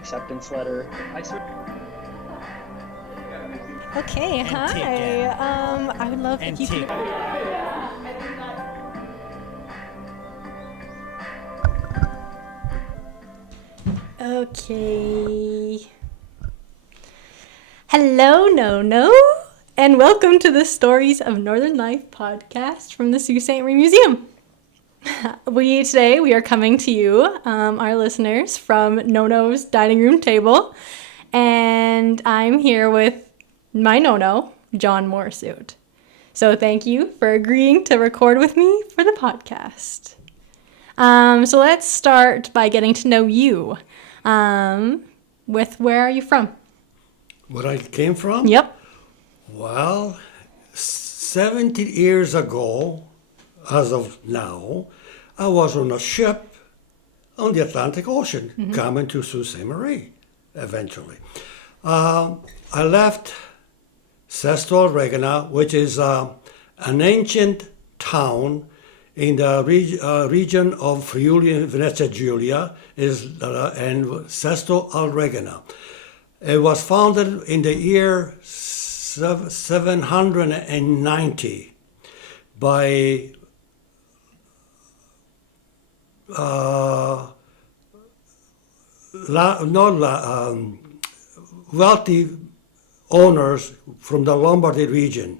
acceptance letter. Okay, hi. I would love if you could. Okay. Hello, no, and welcome to the Stories of Northern Life podcast from the Sault Ste. Marie Museum. Today we are coming to you, our listeners, from Nono's dining room table, and I'm here with my Nono, John Morassut. So thank you for agreeing to record with me for the podcast. So let's start by getting to know you. With where are you from? Where I came from? Yep. Well, 70 years ago, as of now, I was on a ship on the Atlantic Ocean coming to Sault Ste. Marie eventually. I left Sault Regina, which is an ancient town in the region of Friuli, Venezia Giulia, and Sesto al Regina. It was founded in the year 790 by wealthy owners from the Lombardy region.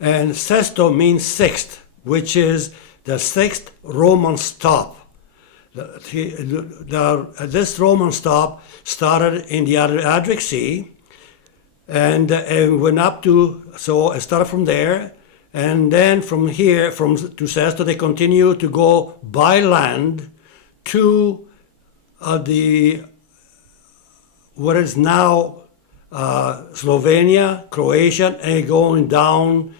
And Sesto means sixth, which is the sixth Roman stop. This Roman stop started in the Adriatic Sea and went up to, so it started from there, and then from here, to Sesto, they continue to go by land to what is now Slovenia, Croatia, and going down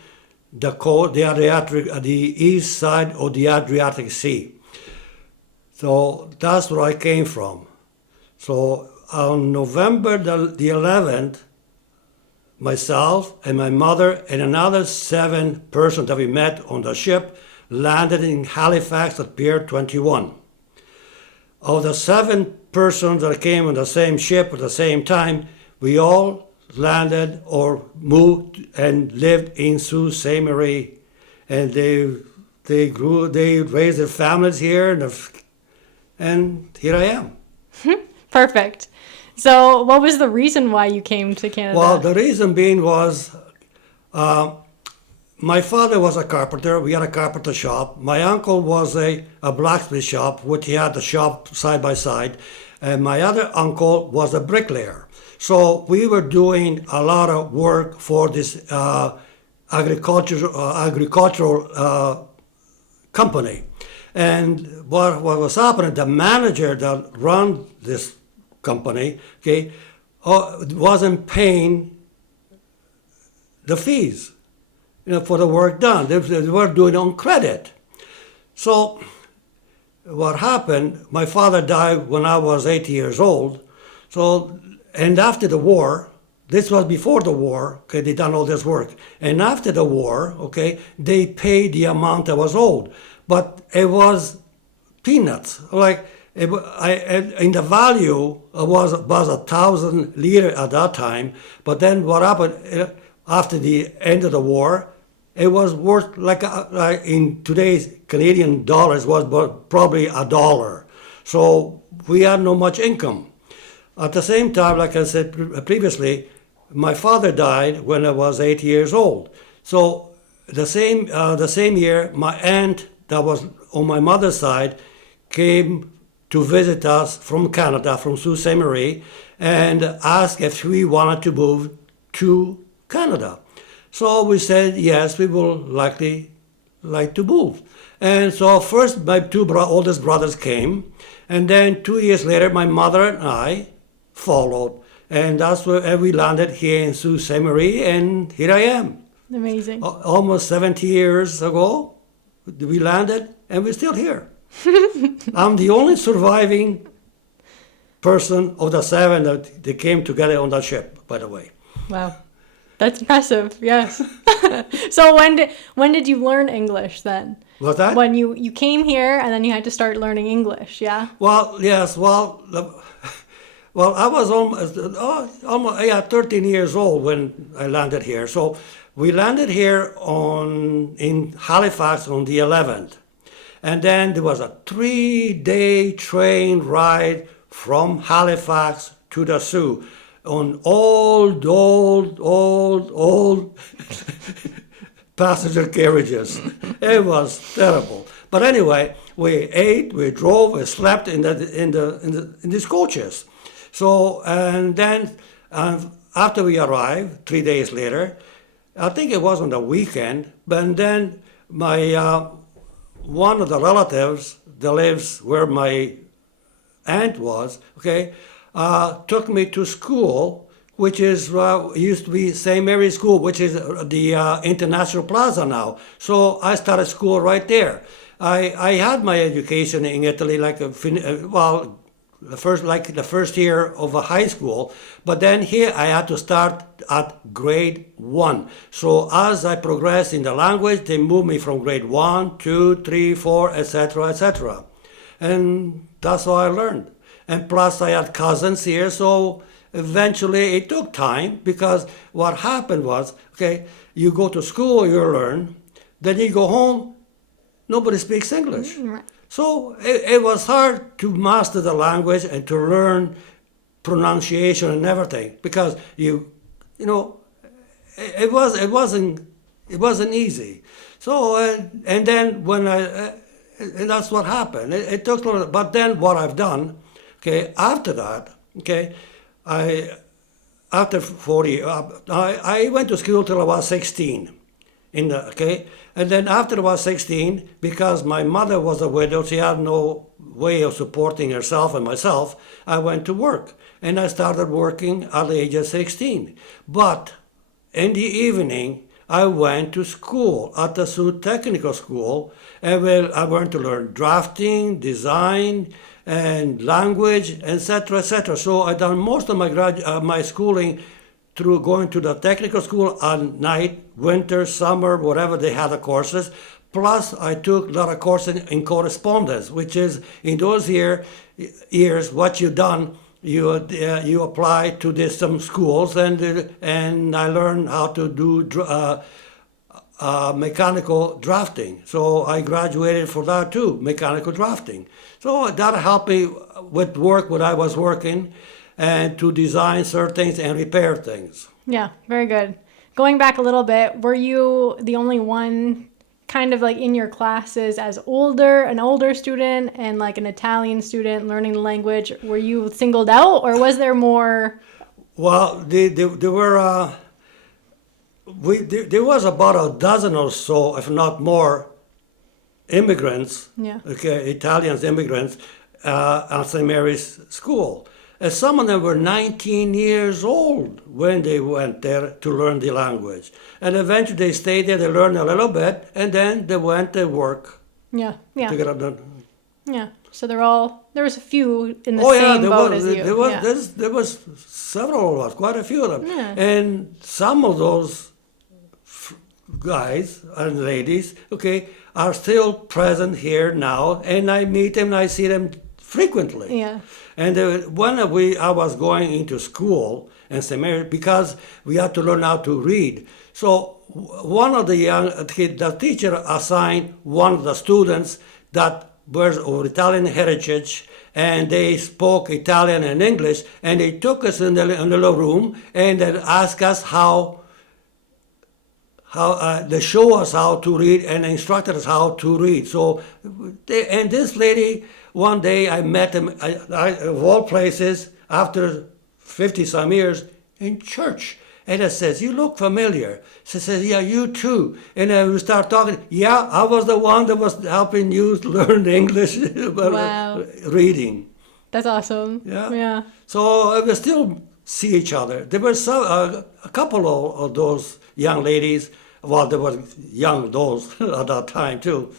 the east side of the Adriatic Sea. So that's where I came from. So on November the 11th, myself and my mother and another 7 persons that we met on the ship landed in Halifax at Pier 21. Of the 7 persons that came on the same ship at the same time, we all landed or moved and lived in Sault Ste. Marie, and they raised their families here, and here I am. Perfect. So what was the reason why you came to Canada? Well, the reason being was my father was a carpenter. We had a carpenter shop. My uncle was a blacksmith shop, which he had the shop side by side. And my other uncle was a bricklayer. So we were doing a lot of work for this agricultural company. And what was happening, the manager that ran this company, wasn't paying the fees, for the work done. They were doing it on credit. So what happened, my father died when I was 8 years old. So, and after the war, this was before the war, they done all this work. And after the war, they paid the amount that was owed. But it was peanuts. Like, in the value, it was 1,000 lira at that time. But then what happened after the end of the war, it was worth like in today's Canadian dollars was probably $1. So we had no much income. At the same time, like I said previously, my father died when I was 8 years old. So the same year, my aunt that was on my mother's side came to visit us from Canada, from Sault Ste. Marie, and asked if we wanted to move to Canada. So we said, yes, we will likely like to move. And so first my 2 oldest brothers came, and then 2 years later, my mother and I followed. And that's where we landed here in Sault Ste. Marie, and here I am. Amazing. Almost 70 years ago, we landed, and we're still here. I'm the only surviving person of the 7 that they came together on that ship, by the way. Wow. That's impressive, yes. So when did you learn English then? What's that? When you came here and then you had to start learning English, yeah? Well, yes. Well, Well, I was almost 13 years old when I landed here. So we landed here in Halifax on the 11th. And then there was a 3-day train ride from Halifax to the Sioux on old passenger carriages. It was terrible. But anyway, we ate, we drove, we slept in these coaches. So, and then after we arrived, 3 days later, I think it was on the weekend, but then my one of the relatives that lives where my aunt was, okay, took me to school, which is used to be St. Marie School, which is the International Plaza now. So I started school right there. I had my education in Italy, the first year of a high school, but then here I had to start at grade 1. So as I progressed in the language, they moved me from grade 1, 2, 3, 4, etc., etc. And that's how I learned. And plus I had cousins here, so eventually it took time, because what happened was, okay, you go to school, you learn, then you go home, nobody speaks English. Right. So it was hard to master the language and to learn pronunciation and everything, because it wasn't easy. So and then and that's what happened. It took a little, but then what I've done, okay, after that, okay, after 40, I went to school till I was 16. And then after I was 16, because my mother was a widow, she had no way of supporting herself and myself, I went to work. And I started working at the age of 16. But in the evening, I went to school at the Sault Technical School, and I went to learn drafting, design, and language, etc., etc. So I done most of my schooling through going to the technical school at night, winter, summer, whatever they had the courses. Plus, I took a lot of courses in correspondence, which is in those years what you done. You apply to some schools, and I learned how to do mechanical drafting. So I graduated for that too, mechanical drafting. So that helped me with work when I was working, and to design certain things and repair things. Yeah, very good. Going back a little bit, were you the only one kind of like in your classes as an older student and like an Italian student learning the language? Were you singled out, or was there more? Well, there was about a dozen or so, if not more, immigrants, Italians immigrants, at St. Mary's School. And some of them were 19 years old when they went there to learn the language. And eventually they stayed there, they learned a little bit, and then they went to work. Yeah. To get up done. Yeah. So there was a few in the same boat as you. There was several of us, quite a few of them. Yeah. And some of those guys and ladies, are still present here now, and I meet them and I see them frequently. Yeah. And when I was going into school in St. Mary, because we had to learn how to read. So one of the teacher assigned one of the students that was of Italian heritage, and they spoke Italian and English, and they took us in the little room and they asked us they show us how to read and instructed us how to read. So, and this lady, one day I met him, of all places, after 50-some years, in church. And I says, "You look familiar." She says, "Yeah, you too." And then we start talking. "Yeah, I was the one that was helping you learn English." Wow. Reading. That's awesome. Yeah. So we still see each other. There were a couple of those young ladies. Well, they were young those at that time too,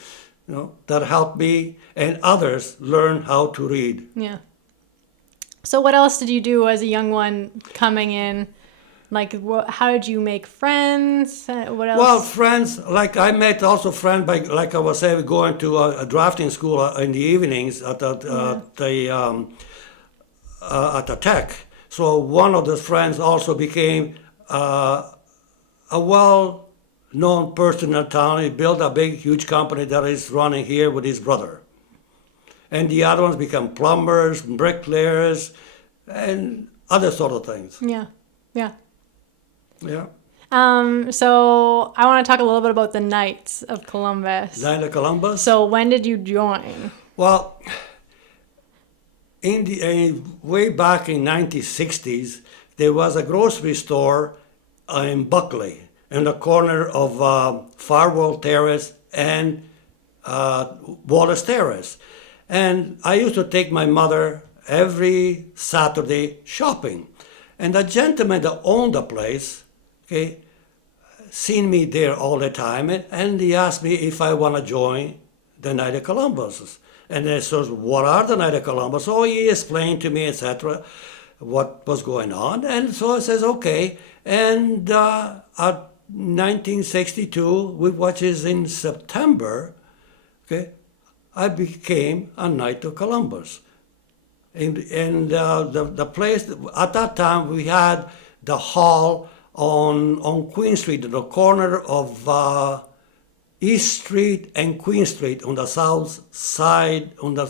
that helped me and others learn how to read. Yeah. So what else did you do as a young one coming in? Like, how did you make friends? What else? Well, friends, like I met also friends by, like I was saying, going to a drafting school in the evenings at the at the tech. So one of those friends also became a well-known person in town. He built a big, huge company that is running here with his brother. And the other ones become plumbers, bricklayers, and other sort of things. Yeah. Yeah. Yeah. So I want to talk a little bit about the Knights of Columbus. Knight of Columbus. So when did you join? Well, way back in 1960s, there was a grocery store in Buckley, in the corner of Farwell Terrace and Wallace Terrace. And I used to take my mother every Saturday shopping. And the gentleman that owned the place, okay, seen me there all the time, and he asked me if I want to join the Knight of Columbus. And I says, what are the Knight of Columbus? So he explained to me, etc., what was going on. And so I says, okay. And at 1962, which is in September, okay, I became a Knight of Columbus. And the place, at that time, we had the hall on Queen Street, at the corner of East Street and Queen Street on the south side, on the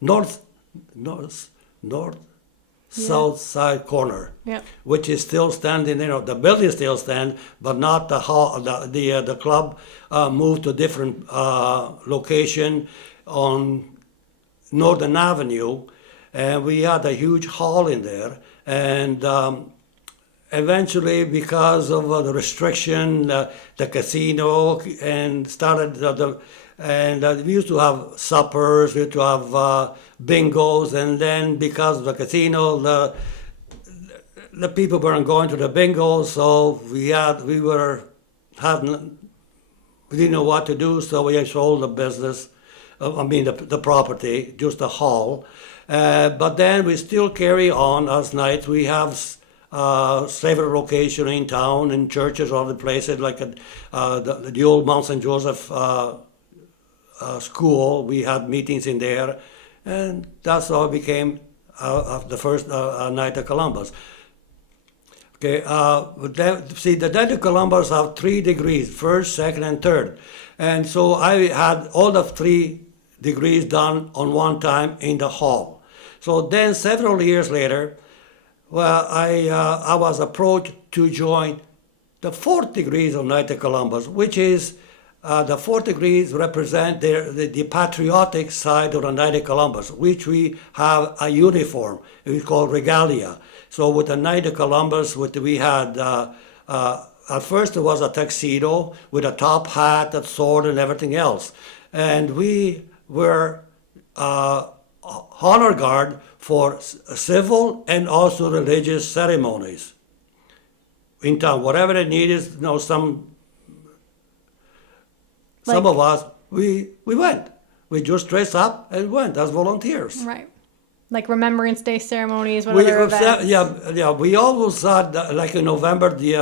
north south side corner, Yeah. which is still standing. The building still stands, but not the hall. The club moved to a different location on Northern Avenue, and we had a huge hall in there. And eventually, because of the restriction, the casino and started we used to have suppers, we used to have bingos, and then because of the casino, the people weren't going to the bingos, so we didn't know what to do, so we sold the business. The property, just the hall. But then we still carry on as Knights. We have several locations in town, in churches, other places, like the old Mount St. Joseph school. We had meetings in there, and that's how I became the first Knight of Columbus. Okay, the Knight of Columbus have 3 degrees, first, second, and third. And so I had all the 3 degrees done on one time in the hall. So then several years later, I was approached to join the 4th degrees of Knight of Columbus, which is the 4th degrees represent the patriotic side of the Knight of Columbus, which we have a uniform. It's called regalia. So with the Knight of Columbus, we had at first it was a tuxedo with a top hat, a sword, and everything else. And we were honor guard for civil and also religious ceremonies in town. Whatever they needed, some of us, we went. We just dressed up and went as volunteers. Right. Like Remembrance Day ceremonies, what other events? Yeah. We always had, like in November the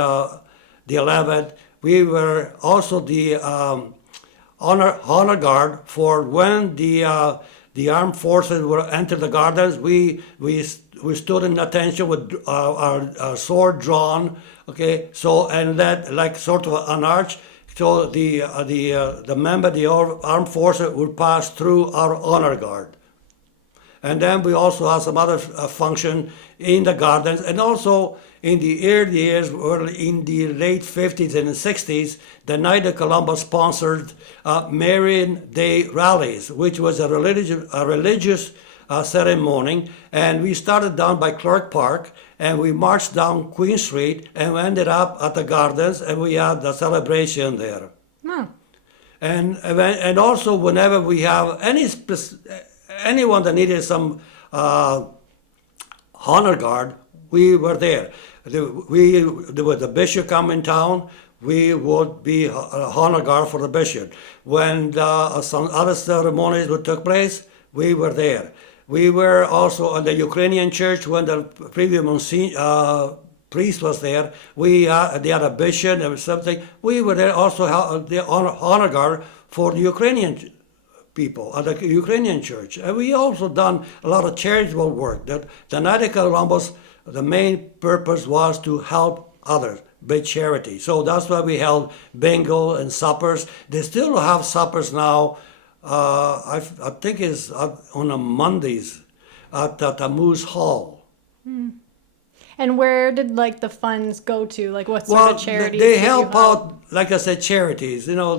11th, we were also the honor guard for when the armed forces were enter the gardens. We stood in attention with our sword drawn. Okay, so and that like sort of an arch. So the member of the armed forces would pass through our honor guard. And then we also have some other function in the gardens, and also in the early years, or in the late 50s and 60s, the Knight of Columbus sponsored Marian Day rallies, which was a religious ceremony. And we started down by Clark Park, and we marched down Queen Street, and we ended up at the gardens, and we had the celebration there. Oh. And also whenever we have anyone that needed some honor guard, we were there. There was a bishop come in town, we would be honor guard for the bishop. When some other ceremonies would take place, we were there. We were also at the Ukrainian church when the previous priest was there. They had a bishop and something. We were there also the honor guard for the Ukrainian people, the Ukrainian church. And we also done a lot of charitable work. The Night of Columbus, the main purpose was to help others, big charity. So that's why we held bingo and suppers. They still have suppers now. I think it's on a Mondays at the Moose Hall. And where did like the funds go to? Like what sort of charities? They help out, like I said, charities. You know,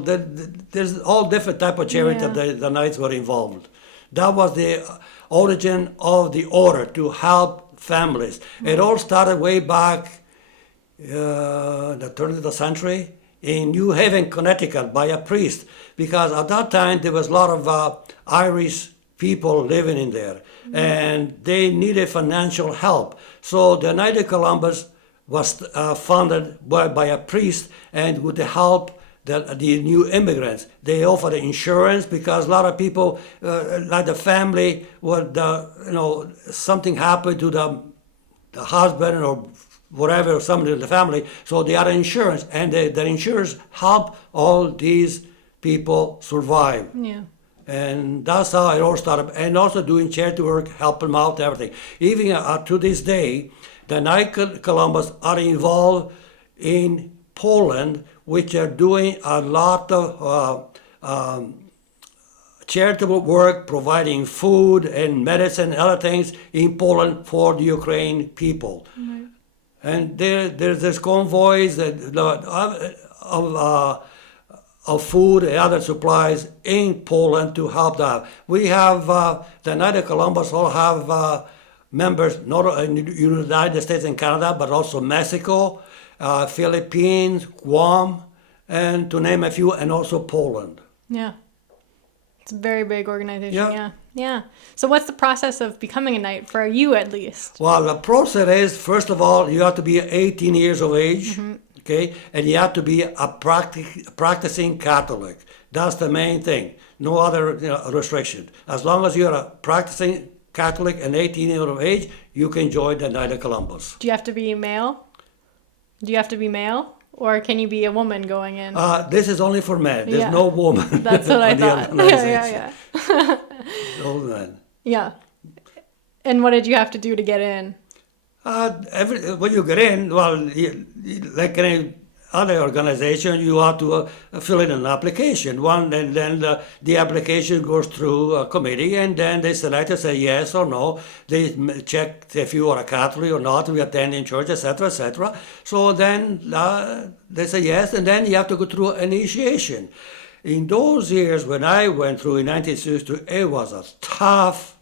there's all different type of charities that the Knights were involved. That was the origin of the order, to help families. It all started way back the turn of the century in New Haven, Connecticut, by a priest, because at that time there was a lot of Irish people living in there, and they needed financial help. So the Knight of Columbus was founded by a priest, and with the help the new immigrants. They offered insurance because a lot of people, like the family, would something happened to the husband or whatever, or somebody in the family, so they had insurance, and the insurance helped all these people survive. Yeah. And that's how it all started. And also doing charity work, help them out, everything. Even to this day, the Knight of Columbus are involved in Poland, which are doing a lot of charitable work, providing food and medicine and other things in Poland for the Ukrainian people. Right. And there's convoys of food and other supplies in Poland to help that. We have, the Knight of Columbus all have members not in the United States and Canada, but also Mexico, Philippines, Guam, and to name a few, and also Poland. Yeah. It's a very big organization. Yeah. So what's the process of becoming a Knight, for you at least? Well, the process is, first of all, you have to be 18 years of age. Okay, and you have to be a practicing Catholic. That's the main thing. No other restriction. As long as you're a practicing Catholic and 18 years of age, you can join the Knight of Columbus. Do you have to be male? Or can you be a woman going in? This is only for men. There's no woman. That's what I thought. Yeah. No men. Yeah. And what did you have to do to get in? When you get in, well, like any other organization, you have to fill in an application. And then the application goes through a committee, and then they select and say yes or no. They check if you are a Catholic or not, we attend in church, etc., etc. So then they say yes, and then you have to go through initiation. In those years, when I went through in 1962, it was a tough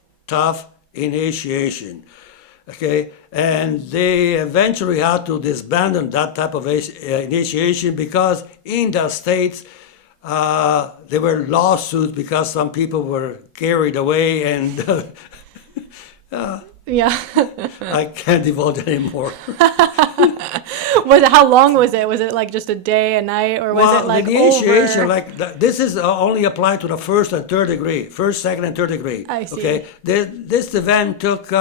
initiation. Okay, and they eventually had to disband that type of initiation because in the States there were lawsuits because some people were carried away, and I can't divulge anymore. How long was it? Was it like just a day, a night, or was it like the initiation, over? This is only applied to the first, second, and third degree. I see. Okay, this event took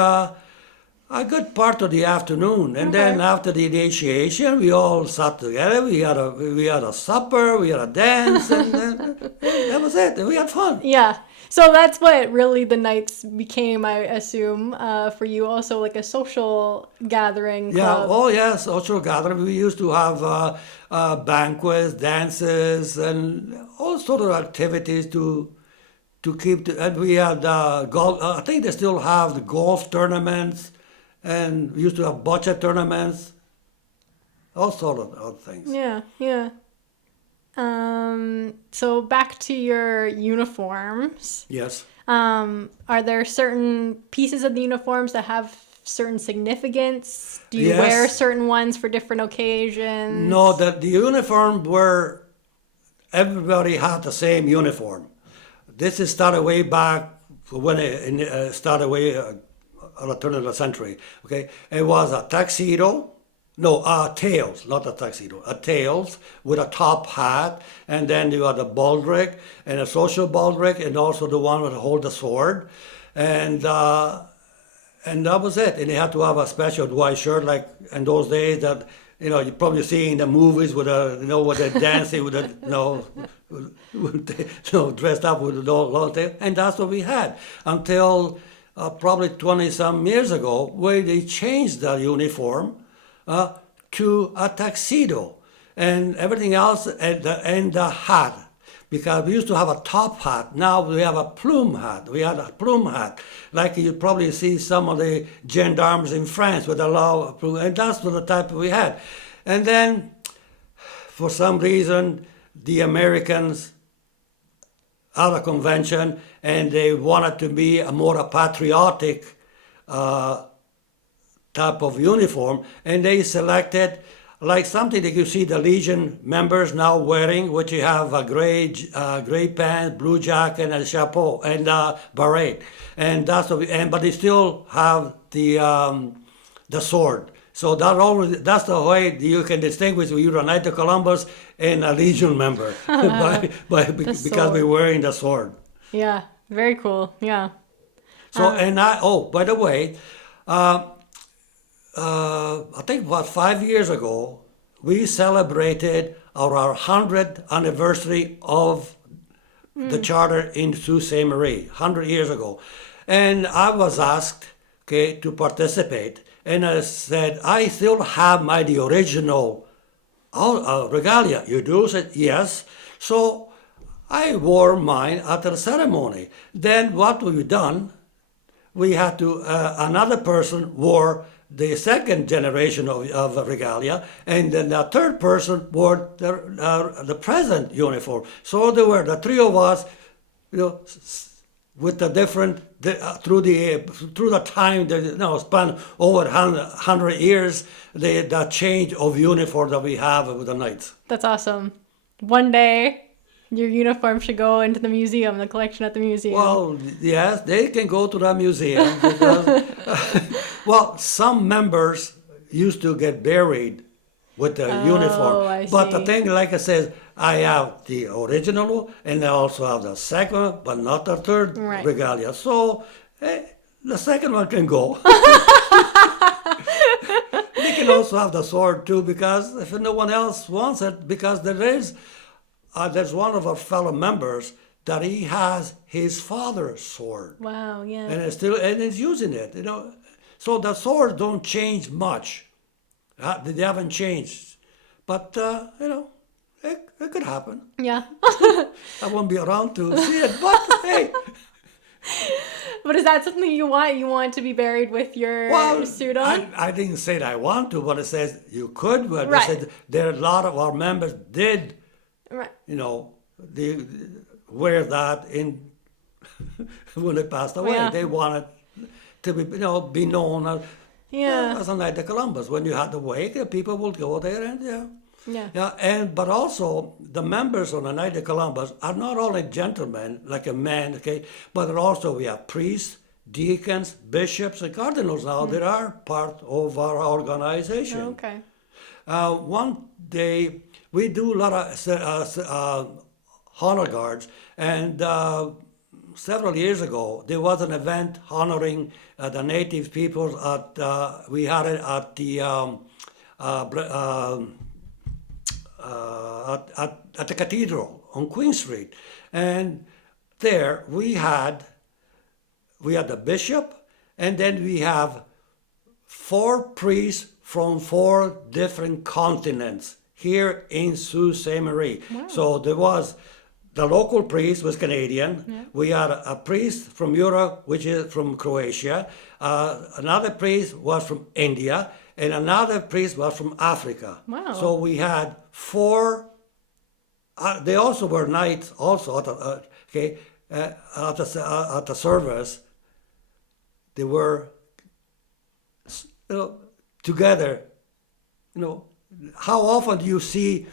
a good part of the afternoon, and then after the initiation, we all sat together. We had a supper, we had a dance, and that was it. We had fun. Yeah. So that's what really the Knights became, I assume, for you. Also, like a social gathering club. Yeah. Oh, yeah. Social gathering. We used to have banquets, dances, and all sort of activities to keep. And we had golf. I think they still have the golf tournaments. And we used to have bocce tournaments, all sort of things. Yeah. So back to your uniforms. Yes. Are there certain pieces of the uniforms that have certain significance? Do you wear certain ones for different occasions? No, the uniform were, everybody had the same uniform. This is started way back when it started way on the turn of the century. Okay, it was a tuxedo. No, tails, not a tuxedo. A tails with a top hat, and then you had a baldric and a social baldric, and also the one that hold the sword, and that was it. And you had to have a special white shirt, like in those days that you're probably seeing the movies with with the dancing with the, with the, dressed up with the long tail, and that's what we had until probably 20 some years ago, where they changed the uniform to a tuxedo and everything else, and the hat. Because we used to have a top hat. Now we have a plume hat. We had a plume hat. Like you probably see some of the gendarmes in France with a long plume. And that's the type we had. And then, for some reason, the Americans had a convention and they wanted to be a more patriotic type of uniform. And they selected like something that you see the Legion members now wearing, which you have a gray pants, blue jacket, and a chapeau and a beret, and that's but they still have the sword. So that's the way you can distinguish when you're a Knight of Columbus and a Legion member because we're wearing the sword. Yeah, very cool. Yeah. So by the way. I think about 5 years ago, we celebrated our 100th anniversary of the charter in Sault Ste. Marie, 100 years ago. And I was asked, to participate. And I said, I still have the original regalia. You do? I said, yes. So I wore mine at the ceremony. Then what we've done, we had to, another person wore the second generation of regalia, and then the third person wore the present uniform. So there were the three of us, with the different through the time that span over 100 years, the change of uniform that we have with the Knights. That's awesome. One day, your uniform should go into the museum, the collection at the museum. Well, yes, they can go to the museum because, some members used to get buried with the uniform. I But see. the thing, like I said, I have the original and I also have the second, but not the third regalia. So the second one can go. They can also have the sword too, because if no one else wants it, because there's one of our fellow members that he has his father's sword. Wow, yeah. And he's using it, So the swords don't change much. They haven't changed. But, it could happen. Yeah. I won't be around to see it, but hey. But is that something you want? You want to be buried with your suit on? I didn't say that I want to, but it says you could. But Right. I said there are a lot of our members did, Right. they wear that when they passed away. Yeah. They wanted to be known as a Knight of Columbus. When you had the wake, people would go there and but also the members of the Knight of Columbus are not only gentlemen like a man, but also we have priests, deacons, bishops, and cardinals now that are part of our organization. Okay. One day we do a lot of honor guards, and several years ago there was an event honoring the native peoples we had it at the at the cathedral on Queen Street, and there we had the bishop, and then we have 4 priests from 4 different continents here in Sault Ste. Marie. Wow. So there was the local priest was Canadian. Yeah. We had a priest from Europe, which is from Croatia. Another priest was from India, and another priest was from Africa. Wow. So we had 4. They also were knights also at the service. They were together. How often do you see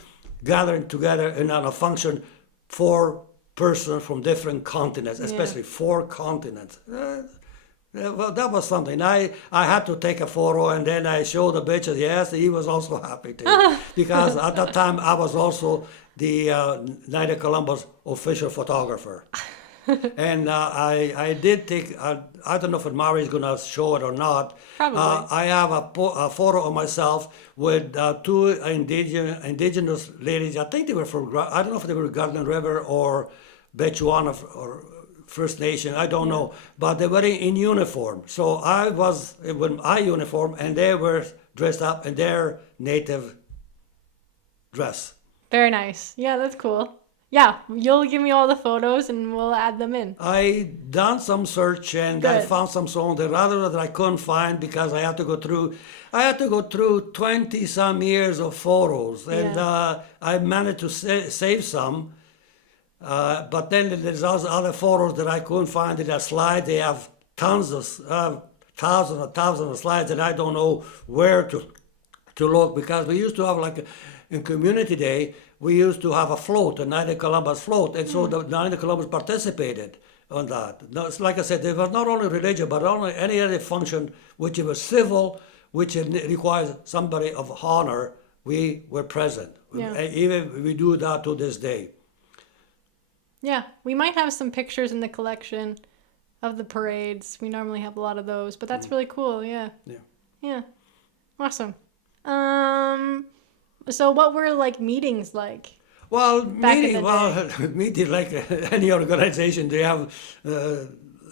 gathering together in a function 4 persons from different continents, especially 4 continents? Well, that was something. I had to take a photo, and then I showed the bitches. Yes, he was also happy too, because at that time I was also the Knight of Columbus official photographer. And I did take, I don't know if Mairi is going to show it or not. Probably. I have a photo of myself with two indigenous ladies. I think they were from, I don't know if they were Garden River or Bechuana or First Nation, I don't know. But they were in uniform. So I was with my uniform and they were dressed up in their native dress. Very nice. Yeah, that's cool. Yeah, you'll give me all the photos and we'll add them in. I done some search and I Good. found some songs that I couldn't find because I had to go through 20 some years of photos and I managed to save some. But then there's also other photos that I couldn't find in that slide. They have thousands of slides and I don't know where to look because we used to have like in Community Day, we used to have a float, a Night of Columbus float, and so the Night of Columbus participated on that. Now, it's like I said, it was not only religion, but only any other function which was civil, which requires somebody of honor, we were present. Yeah. Even we do that to this day. Yeah, we might have some pictures in the collection of the parades. We normally have a lot of those, but that's really cool. Yeah. Yeah. Yeah. Awesome. So what were like meetings like? Well, Back in the meeting like any organization, they have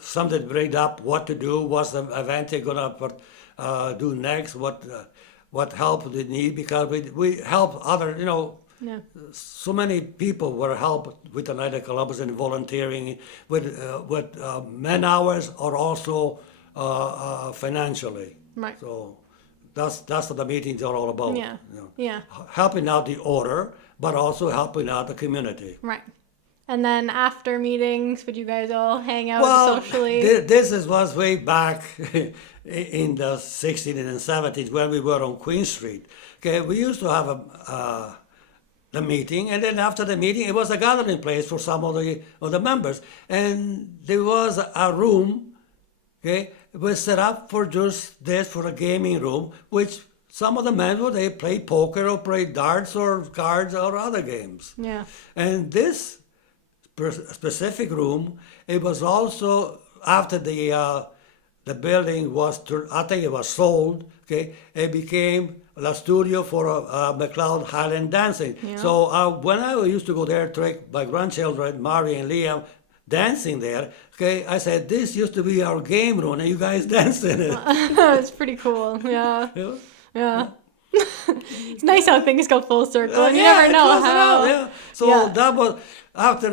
something to bring up, what to do, what's the event they're gonna do next, what help they need, because we help other, Yeah. so many people were helped with the Night of Columbus and volunteering with man hours or also financially. Right. So that's what the meetings are all about. Yeah. you know. Yeah. Helping out the order, but also helping out the community. Right. And then after meetings, would you guys all hang out Well, socially? was way back in the 60s and 70s when we were on Queen Street. Okay, we used to have the meeting, and then after the meeting, it was a gathering place for some of the members, and there was a room. Okay, it was set up for just this, for a gaming room, which some of the men would they play poker or play darts or cards or other games. Yeah. And this specific room, it was also after the building was, I think it was sold. Okay, it became a studio for McLeod Highland dancing. Yeah. So when I used to go there to take my grandchildren, Mairi and Liam, dancing there, okay, I said, this used to be our game room and you guys danced in it. It's pretty cool. Yeah. Yeah. Yeah. It's nice how things go full circle. And you Yeah, never know close it how. out, yeah. So Yeah. that was after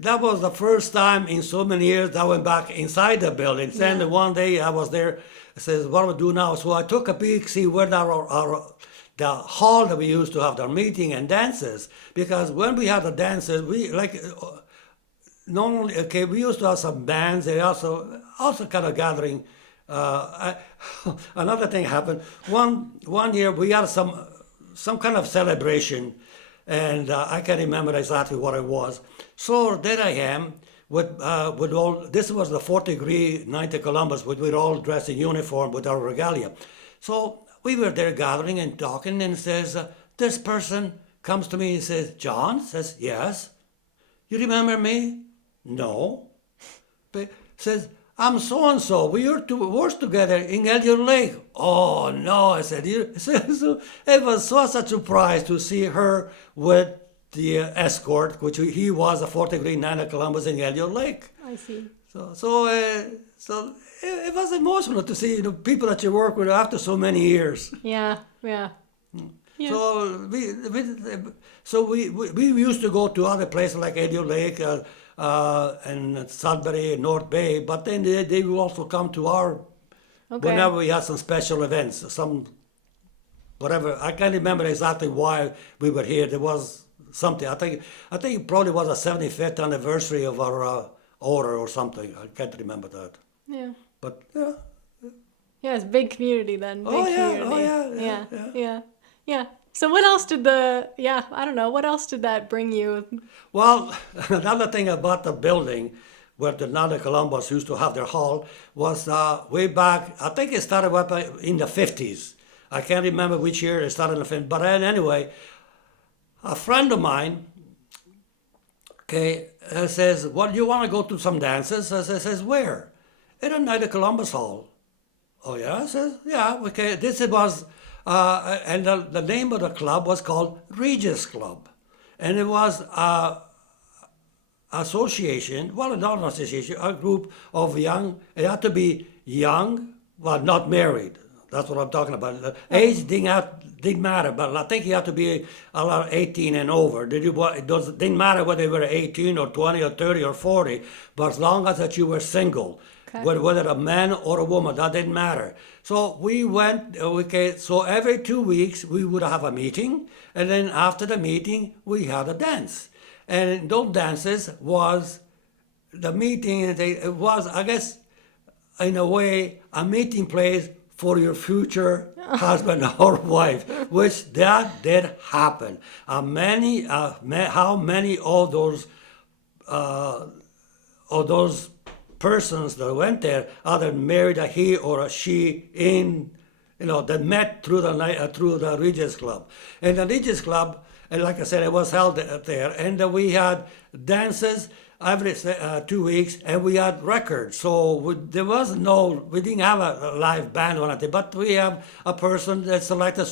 that was the first time in so many years that I went back inside the building. Then Yeah. one day I was there. I says, "What do we do now?" So I took a peek, see where the hall that we used to have our meeting and dances. Because when we had the dances, we like. Normally, okay, we used to have some bands. They also kind of gathering. Another thing happened. One year we had some kind of celebration, and I can't remember exactly what it was. So there I am with all. This was the 4th degree Night of Columbus, with we're all dressed in uniform with our regalia. So we were there gathering and talking, and says this person comes to me and says, "John," says, "Yes, you remember me?" No. But says, "I'm so and so. We were to work together in Elliot Lake." "Oh no," I said. So it was such a surprise to see her with the escort, which he was a 4th degree Night of Columbus in Elliot Lake. I see. So it was emotional to see people that you work with after so many years. Yeah. Yeah. Yeah. So we used to go to other places like Elliot Lake. And Sudbury, North Bay, but then they will also come to our, whenever we had some special events, whatever. I can't remember exactly why we were here. There was something. I think it probably was a 75th anniversary of our order or something. I can't remember that. Yeah. But yeah. Yeah, it's a big community then. Big community. Yeah. Yeah. So what else did I don't know, what else did that bring you? Well, another thing about the building where the Night of Columbus used to have their hall was way back, I think it started in the 50s. I can't remember which year it started in the 50s, but anyway, a friend of mine, Okay, says, well, you want to go to some dances? I says, where? In a night at Columbus Hall. Oh yeah, I says, yeah, okay. This it was, and the name of the club was called Regis Club. And it was association, well, not an association, a group of young, it had to be young, well, not married. That's what I'm talking about. The age didn't matter, but I think you had to be around 18 and over. Didn't matter whether you were 18 or 20 or 30 or 40, but as long as that you were single, Okay. whether a man or a woman, that didn't matter. So we went, okay, so every 2 weeks we would have a meeting, and then after the meeting we had a dance. And those dances was the meeting, it was, I guess, in a way, a meeting place for your future husband or wife, which that did happen. How many of those persons that went there either married a he or a she in, that met through the night, through the Regis Club. And the Regis Club, and like I said, it was held there, and we had dances every 2 weeks, and we had records. So we didn't have a live band or anything, but we have a person that selected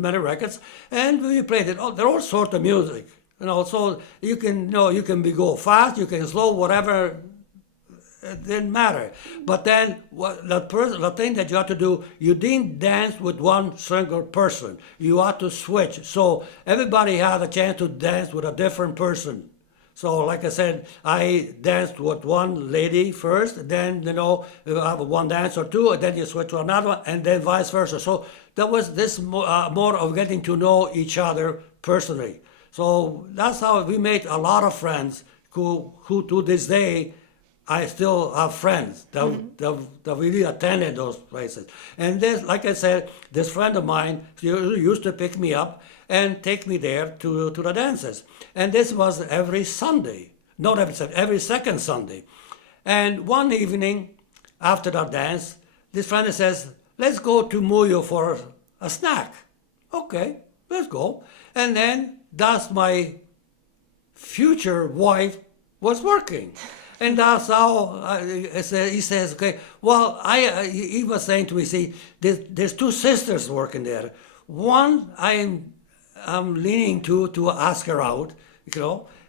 many records, and we played it. They're all sorts of music, So you can go fast, you can slow, whatever. It didn't matter. But then the thing that you had to do, you didn't dance with one single person. You had to switch. So everybody had a chance to dance with a different person. So like I said, I danced with one lady first, then you have one dance or two, and then you switch to another one, and then vice versa. So there was this more of getting to know each other personally. So that's how we made a lot of friends who to this day I still have friends that really attended those places. And this, like I said, this friend of mine used to pick me up and take me there to the dances. And this was every Sunday, not every Sunday, every second Sunday. And one evening after that dance, this friend says, let's go to Muyo for a snack. Okay, let's go. And then that's my future wife was working. And that's how he says, okay, well, he was saying to me, see, there's two sisters working there. One I'm leaning to ask her out,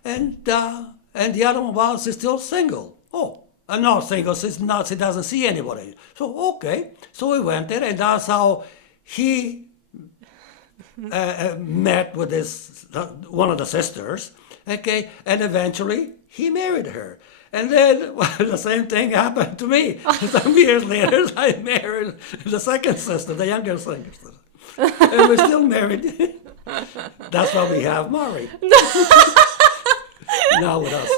and the other one, well, she's still single. Oh, I'm not single, she doesn't see anybody. So, okay. So we went there, and that's how he met with one of the sisters, okay, and eventually he married her. And then the same thing happened to me. Some years later, I married the second sister, the younger sister. And we're still married. That's why we have Mairi. Now with us.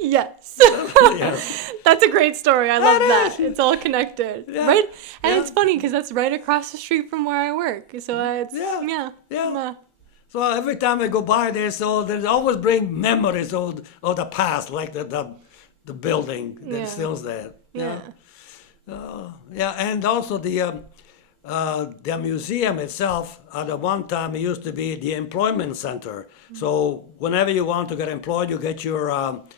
Yes. Yes. That's a great story. I love that. It's all connected. Yeah. Right? And Yeah. it's funny because that's right across the street from where I work. So it's, Yeah. So every time I go by there, so they always bring memories of the past, like the building that's still there. Yeah. And also the museum itself, at one time it used to be the employment center. So whenever you want to get employed, you get your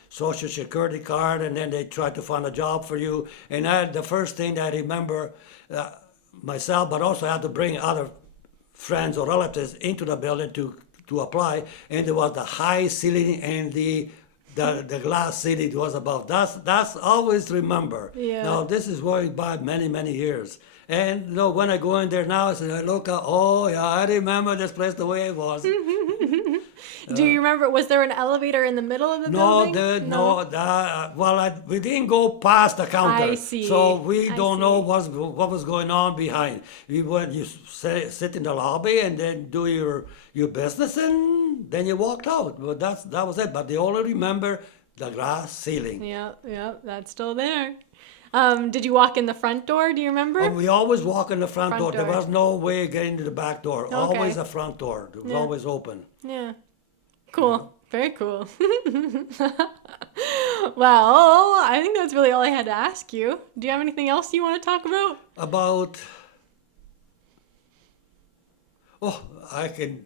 social security card, and then they try to find a job for you. And the first thing that I remember myself, but also I had to bring other friends or relatives into the building to apply, and there was the high ceiling and the glass ceiling was above. That's always remember. Yeah. Now this is going by many years, and when I go in there now, I look at, oh yeah, I remember this place the way it was. Do you remember, was there an elevator in the middle of the building? We didn't go past the counter. I see. So we don't know see. what was going on behind. You sit in the lobby and then do your business, and then you walked out. But that was it. But they only remember the glass ceiling. Yeah, that's still there. Did you walk in the front door? Do you remember? We always walk in the front door. There door. was no way getting to the back door. Okay. Always the front door. It was always open. Yeah. Cool. Very cool. Well, I think that's really all I had to ask you. Do you have anything else you want to talk about? I can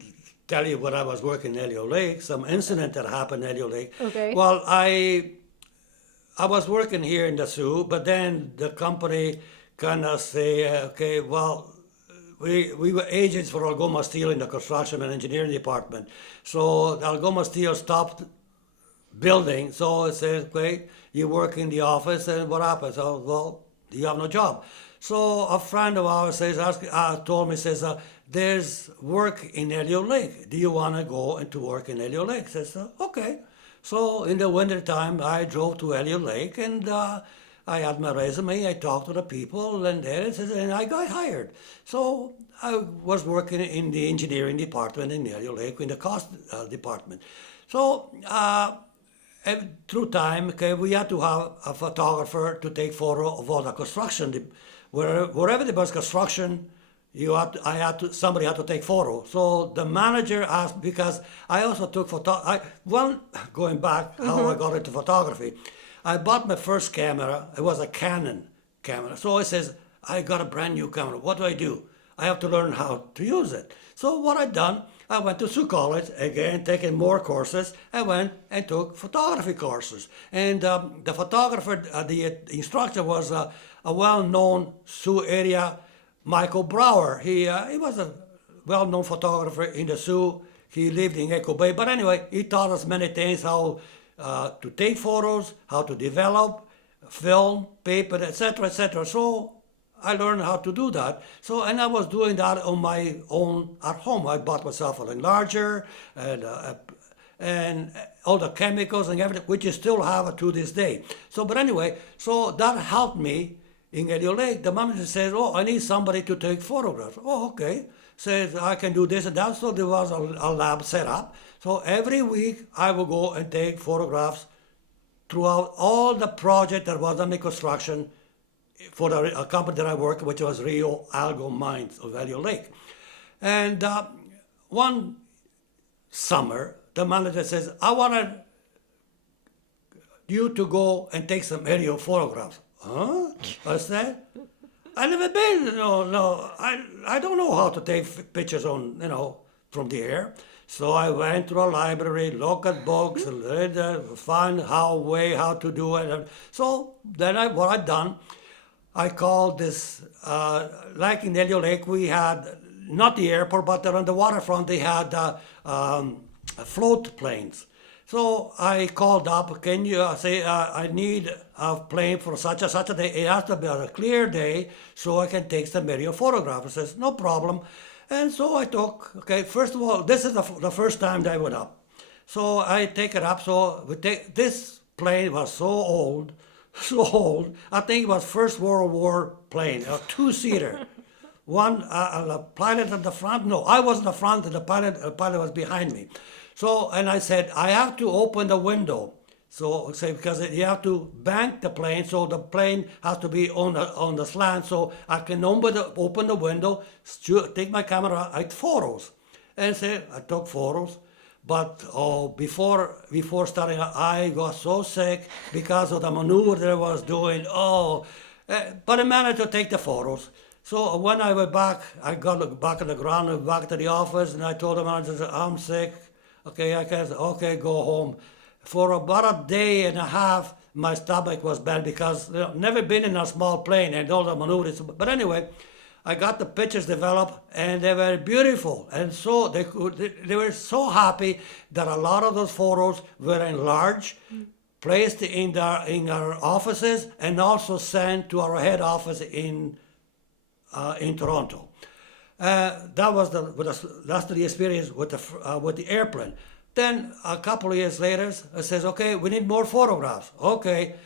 tell you when I was working in Elio Lake, some incident that happened in Elio Lake. Okay. Well, I was working here in the Sioux, but then the company kind of say, okay, well, we were agents for Algoma Steel in the construction and engineering department. So Algoma Steel stopped building. So it says, okay, you work in the office, and what happens? Oh, well, you have no job. So a friend of ours says, told me, says, there's work in Elio Lake. Do you want to go and to work in Elio Lake? Says, okay. So in the winter time, I drove to Elio Lake, and I had my resume. I talked to the people, and there it says, and I got hired. So I was working in the engineering department in Elio Lake, in the cost department. So and through time, okay, we had to have a photographer to take photo of all the construction. Wherever there was construction, somebody had to take photo. So the manager asked, because I also took going back, how I got into photography. I bought my first camera. It was a Canon camera. So it says, I got a brand new camera. What do? I have to learn how to use it. So what I done, I went to Sioux College, again, taking more courses. I went and took photography courses. And the photographer, the instructor was a well-known Sioux area, Michael Brower. He was a well-known photographer in the Sioux. He lived in Echo Bay. But anyway, he taught us many things, how to take photos, how to develop, film, paper, etc., etc. So I learned how to do that. So, and I was doing that on my own at home. I bought myself an enlarger and all the chemicals and everything, which I still have to this day. So, but anyway, so that helped me in Elio Lake. The manager says, oh, I need somebody to take photographs. Oh, okay. Says, I can do this and that. So there was a lab set up. So every week I would go and take photographs throughout all the project that was under construction for a company that I worked, which was Rio Algo Mines of Elio Lake. And one summer, the manager says, I want you to go and take some aerial photographs. Huh? What's that? I never been, I don't know how to take pictures on, from the air. So I went to a library, look at books, find how to do it. So then what I done, I called this, like in Elio Lake, we had, not the airport, but on the waterfront, they had float planes. So I called up, can you say, I need a plane for such a day. It has to be a clear day so I can take some aerial photographs. He says, no problem. And so I took, first of all, this is the first time that I went up. So I take it up, this plane was so old, I think it was First World War plane, a two-seater. One, a pilot at the front, no, I was in the front and the pilot was behind me. So, and I said, I have to open the window. So, because you have to bank the plane, so the plane has to be on the slant, so I can open the window, take my camera, I took photos. And I took photos, but before starting, I got so sick because of the maneuver that I was doing. But I managed to take the photos. So when I went back, I got back on the ground, and back to the office, and I told the manager, I'm sick. Go home. For about a day and a half, my stomach was bad because never been in a small plane and all the maneuvers. But anyway, I got the pictures developed and they were beautiful. And so they were so happy that a lot of those photos were enlarged, placed in our offices, and also sent to our head office in Toronto. That's the experience with the airplane. Then a couple of years later, I says, okay, we need more photographs. Okay,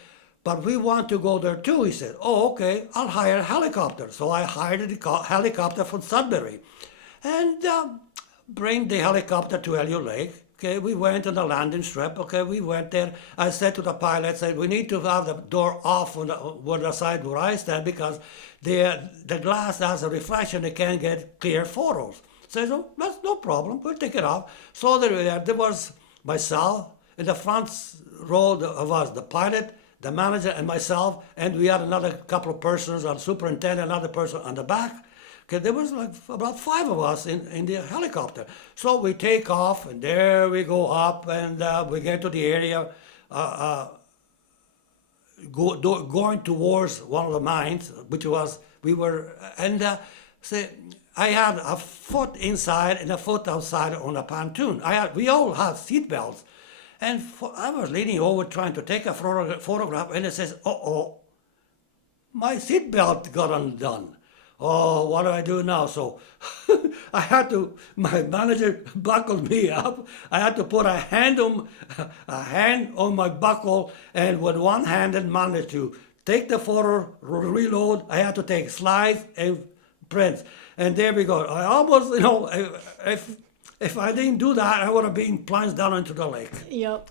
but we want to go there too. He said, oh, okay, I'll hire a helicopter. So I hired a helicopter from Sault Ste Marie and bring the helicopter to Elio Lake. Okay, we went on the landing strip. Okay, we went there. I said to the pilot, we need to have the door off on the side where I stand because the glass has a reflection. They can't get clear photos. Says, oh, that's no problem. We'll take it off. So there was myself in the front row of us, the pilot, the manager, and myself, and we had another couple of persons, a superintendent, another person on the back. Okay, there was like about 5 of us in the helicopter. So we take off, and there we go up, and we get to the area, going towards one of the mines, which was, we were, and say, I had a foot inside and a foot outside on a pontoon. We all had seat belts. And I was leaning over trying to take a photograph, and it says, uh-oh, my seatbelt got undone. Oh, what do I do now? So my manager buckled me up. I had to put a hand on my buckle, and with one hand and managed to take the photo, reload. I had to take slides and prints. And there we go. I almost, if I didn't do that, I would have been plunged down into the lake. Yep.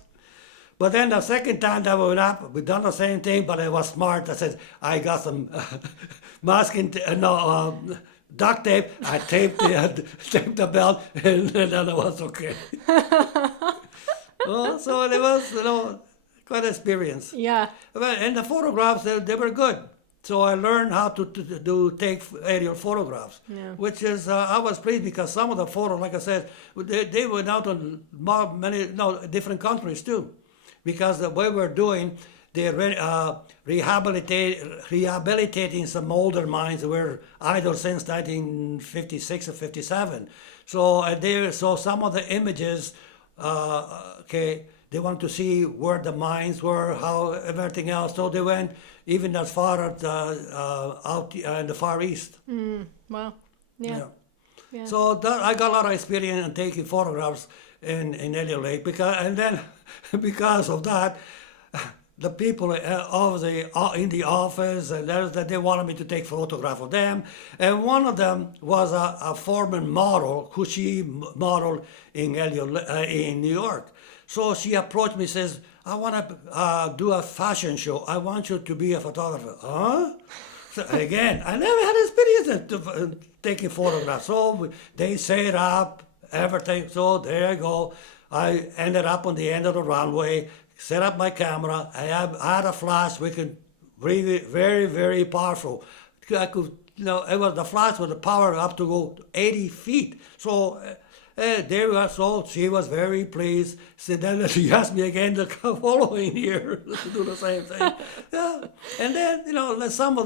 But then the second time that we went up, we done the same thing, but I was smart. I said, I got some masking, duct tape. I taped the belt, and then it was okay. Well, so it was, quite an experience. Yeah. And the photographs, they were good. So I learned how to take aerial photographs, which is, I was pleased because some of the photos, like I said, they went out on many different countries too. Because the way we're doing, they're rehabilitating some older mines that were idle since 1956 or 57. So some of the images, they want to see where the mines were, how everything else. So they went even as far as out in the Far East. Wow. Yeah. So I got a lot of experience in taking photographs in Elliot Lake because of that, the people obviously in the office and that they wanted me to take photograph of them, and one of them was a former model who she modeled in in New York. So she approached me, says, "I want to do a fashion show. I want you to be a photographer." Huh? So again, I never had experience of taking photographs. So they set up everything. So there I go. I ended up on the end of the runway, set up my camera. I had a flash, we could really very, very powerful. I could, it was the flash with the power up to go 80 feet. So there we are. So she was very pleased. So then she asked me again the following year to do the same thing. Yeah. And then some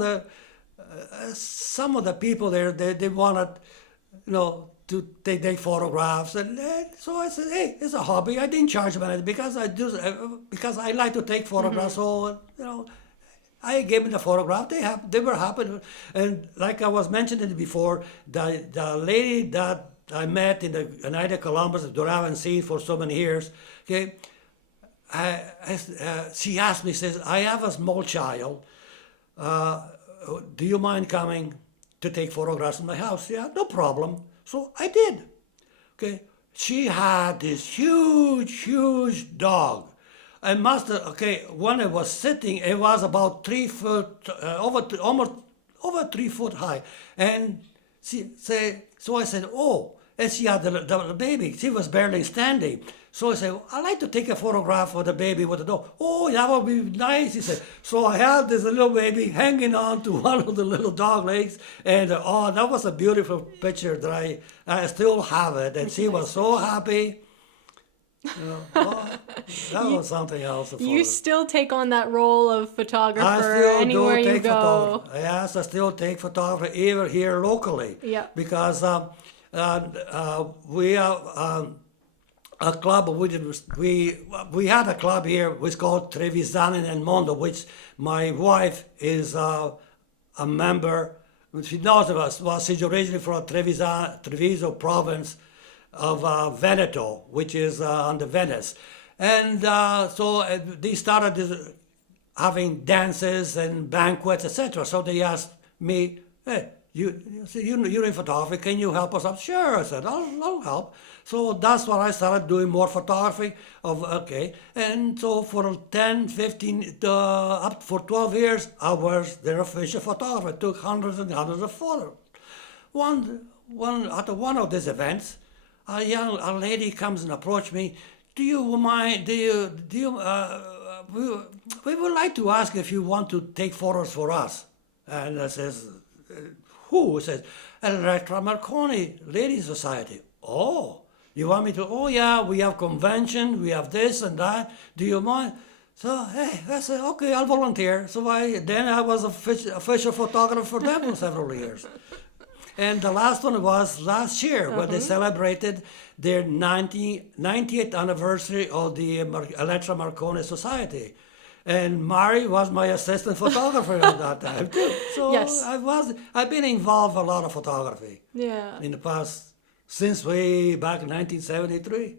of the people there, they wanted, to take photographs, and so I said, "Hey, it's a hobby. I didn't charge them anything because I like to take photographs." So I gave them the photograph. They were happy, and like I was mentioning before, the lady that I met in the United Columbus that I haven't seen for so many years, okay, she asked me, says, "I have a small child. Do you mind coming to take photographs in my house?" "Yeah, no problem." So I did. Okay, she had this huge dog. I must have, when I was sitting, it was about 3 foot, almost over 3 foot high. And so I said, "Oh," and she had the baby. She was barely standing. So I said, "I'd like to take a photograph of the baby with the dog." "Oh, that would be nice," he said. So I had this little baby hanging on to one of the little dog legs. And that was a beautiful picture that I still have it. And she was so happy. That was something else. You still take on that role of photographer anywhere you go. Yes, I still take photography even here locally. Yeah. Because we are a club. We had a club here. It was called Trevisan and Mondo, which my wife is a member. She knows of us. Well, she's originally from Treviso province of Veneto, which is on the Venice. And so they started having dances and banquets, etc. So they asked me, "Hey, you're in photography, can you help us out?" "Sure," I said, I'll help. So that's when I started doing more photography and so for 10, 15, up for 12 years, I was their official photographer. I took hundreds and hundreds of photos. At one of these events, a lady comes and approached me. "Do you mind, we would like to ask if you want to take photos for us." And I says, "Who?" Says, Electra Marconi Ladies Society. Oh, you want me to? Oh yeah, we have convention, we have this and that. Do you mind? So hey, I said okay, I'll volunteer. So I was official photographer for them for several years. And the last one was last year when they celebrated their 90th anniversary of the Electra Marconi Society. And Mairi was my assistant photographer at that time too. So Yes. I've been involved a lot of photography Yeah. in the past since way back in 1973.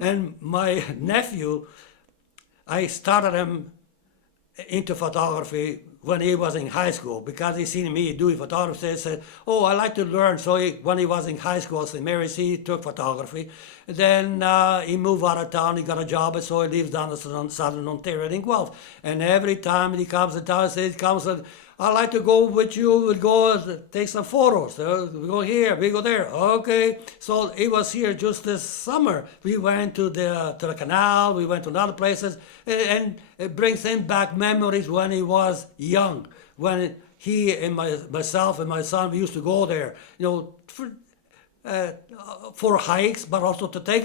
And my nephew, I started him into photography when he was in high school because he seen me doing photography. He said, "Oh, I like to learn." So when he was in high school, Sault Ste Marie, he took photography. Then he moved out of town. He got a job, and so he lives down in southern Ontario in Guelph. And every time he comes to town, he comes and "I'd like to go with you. We'll go take some photos. We go here, we go there." Okay. So he was here just this summer. We went to the canal. We went to other places, and it brings him back memories when he was young. When he and myself and my son, we used to go there. For hikes, but also to take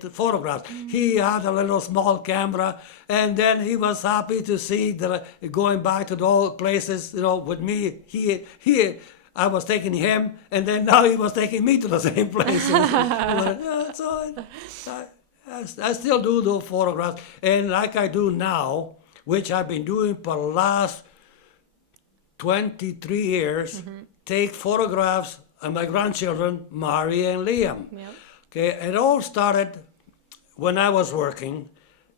the photographs. He had a little small camera, and then he was happy to see going back to the old places. With me, I was taking him, and then now he was taking me to the same places. So I still do those photographs, and like I do now, which I've been doing for the last 23 years, take photographs of my grandchildren, Mairi and Liam. Yep. Okay, it all started when I was working,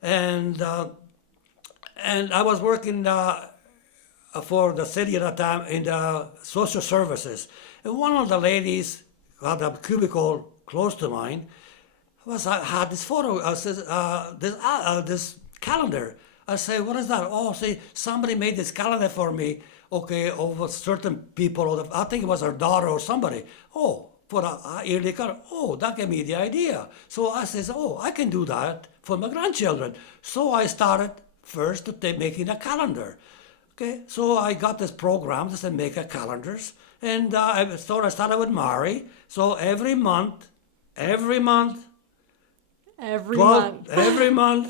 and I was working for the city at that time in the social services. And one of the ladies had a cubicle close to mine had this photo, this calendar. I say, "What is that?" "Oh, say somebody made this calendar for me." Okay, of certain people, I think it was her daughter or somebody. "Oh, for a yearly calendar." Oh, that gave me the idea. So I says, "Oh, I can do that for my grandchildren." So I started first making a calendar. Okay, so I got this program that said make a calendars, and I started with Mairi. So every month, Every 12 month. every month,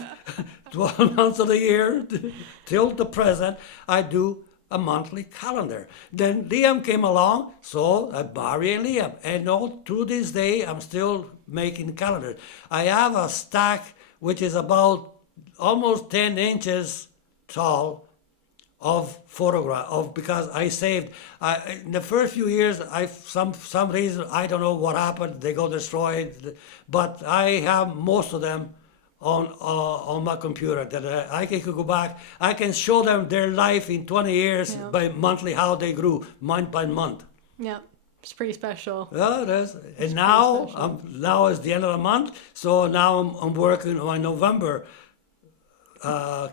12 months of the year till the present, I do a monthly calendar. Then Liam came along, so I Mairi and Liam. And all to this day, I'm still making calendars. I have a stack which is about almost 10 inches tall of photograph because I saved. In the first few years, some reason I don't know what happened. They got destroyed, but I have most of them on my computer that I can go back. I can show them their life in 20 years Yeah. by monthly how they grew month by month. Yep. It's pretty special. Yeah, it is. And now special. now is the end of the month, so now I'm working on November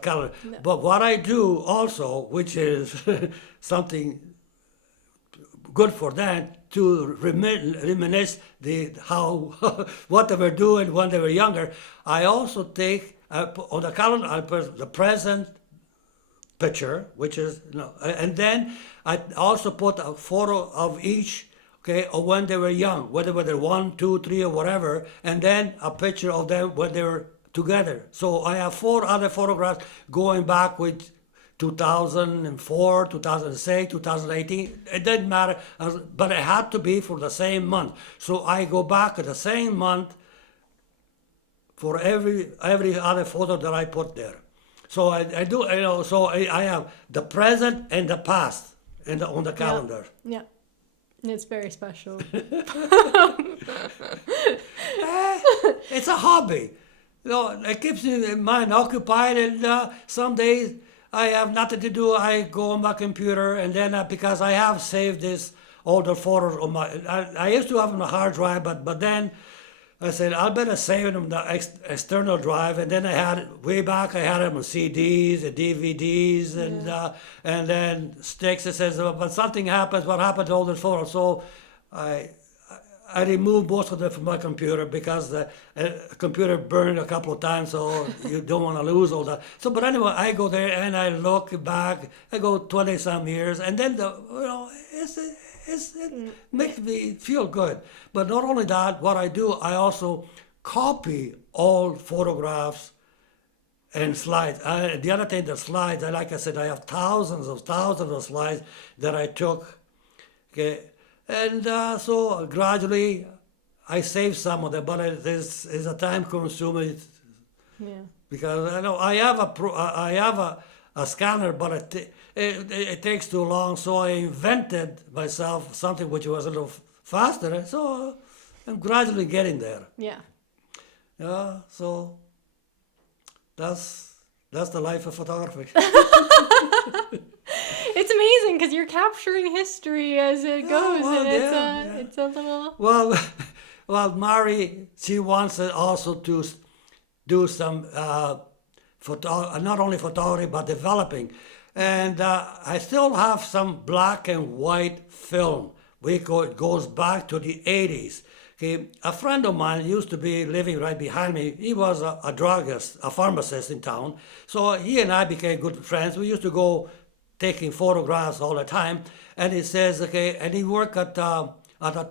calendar. No. But what I do also, which is something good for them to reminisce how what they were doing when they were younger. I also take on the calendar I put the present picture, which is and then I also put a photo of each. Okay, of when they were young, whether they're 1, 2, 3, or whatever, and then a picture of them when they were together. So I have 4 other photographs going back with 2004, 2006, 2018. It didn't matter, but it had to be for the same month. So I go back at the same month for every other photo that I put there. So I do, so I have the present and the past on the calendar. Yeah. It's very special. It's a hobby. It keeps my mind occupied, and some days I have nothing to do. I go on my computer, and then because I have saved all the photos on my, I used to have them on a hard drive, but then I said I better save them on the external drive, and then I had it way back. I had them on CDs and DVDs, and then sticks. It says, but something happens. What happened to all the photos? So I removed most of them from my computer because the computer burned a couple of times, so you don't want to lose all that. So, but anyway, I go there and I look back. I go 20 some years, and then it makes me feel good. But not only that, what I do, I also copy all photographs and slides. The other thing, the slides, like I said, I have thousands of slides that I took. Okay, and so gradually I save some of them, but it is a time consuming. Yeah. Because I know I have a scanner, but it takes too long. So I invented myself something which was a little faster. So I'm gradually getting there. Yeah. Yeah. So that's the life of photography. It's amazing because you're capturing history as it goes, well, and yeah. it's a little. Well, Mairi, she wants it also to do some not only photography but developing, and I still have some black and white film. It goes back to the 80s. Okay, a friend of mine used to be living right behind me. He was a druggist, a pharmacist in town. So he and I became good friends. We used to go taking photographs all the time. And he says, okay, and he worked at the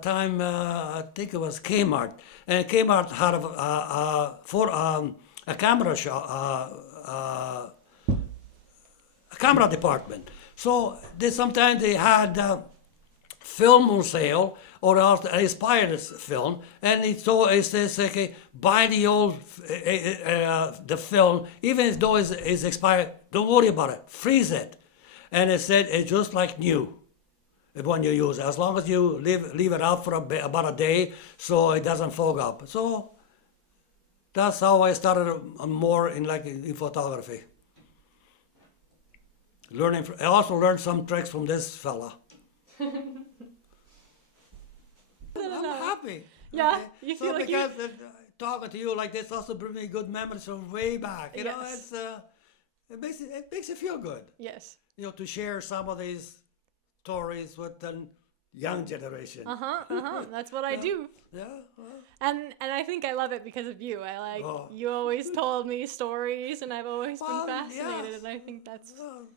time, I think it was Kmart. And Kmart had a camera a camera department. So sometimes they had film on sale, or else inspired film, and it says, okay, buy the old the film, even though it's expired. Don't worry about it, freeze it, and it said it's just like new when you use it, as long as you leave it out for about a day, so it doesn't fog up. So that's how I started more in photography. I also learned some tricks from this fella. I'm happy. Yeah, Okay? you So feel like because talking to you like this also brings me good memories from way back. You know, Yes. it makes you feel good. Yes. You know, to share some of these stories with the young generation. That's what I do. Yeah. Well, And I think I love it because of you. I like Oh. you always told me stories, and I've always Well, been fascinated, yes. and I think that's well,